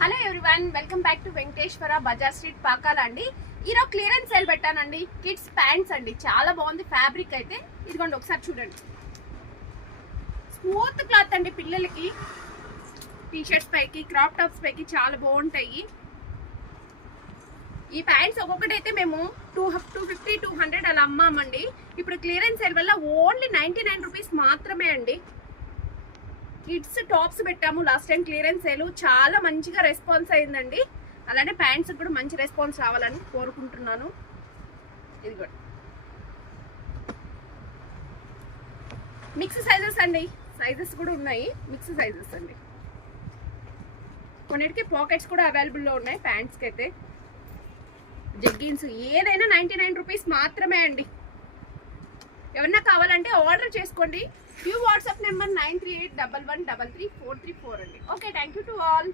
Hello everyone, welcome back to Venkateswara Bazar street Pakala అండి. ఈరోజు clearance sale పెట్టానండి. కిడ్స్ ప్యాంట్స్ అండి, చాలా బాగుంది ఫ్యాబ్రిక్ అయితే. ఇదిగోండి ఒకసారి చూడండి, స్మూత్ క్లాత్ అండి. పిల్లలకి టీ షర్ట్స్ పైకి, క్రాప్ టాప్స్ పైకి చాలా బాగుంటాయి. ఈ ప్యాంట్స్ ఒక్కొక్కటైతే మేము 250, 200 అలా అమ్మామండి. ఇప్పుడు క్లియరెన్స్ సేల్ వల్ల ఓన్లీ 99 రూపీస్ మాత్రమే అండి. కిడ్స్ టాప్స్ పెట్టాము లాస్ట్ టైం క్లియరెన్స్ సేల్, చాలా మంచిగా రెస్పాన్స్ అయిందండి. అలానే ప్యాంట్స్ కూడా మంచి రెస్పాన్స్ రావాలని కోరుకుంటున్నాను. ఇది కూడా మిక్స్ సైజెస్ అండి, సైజెస్ కూడా ఉన్నాయి, మిక్స్ సైజెస్ అండి. కొన్నిటికి పాకెట్స్ కూడా అవైలబుల్లో ఉన్నాయి. ప్యాంట్స్కి అయితే జగ్గిన్స్ ఏదైనా 99 రూపీస్ మాత్రమే అండి. ఎవరన్నా కావాలంటే ఆర్డర్ చేసుకోండి. వాట్సాప్ నెంబర్ 9381133434 అండి. Okay, thank you to all.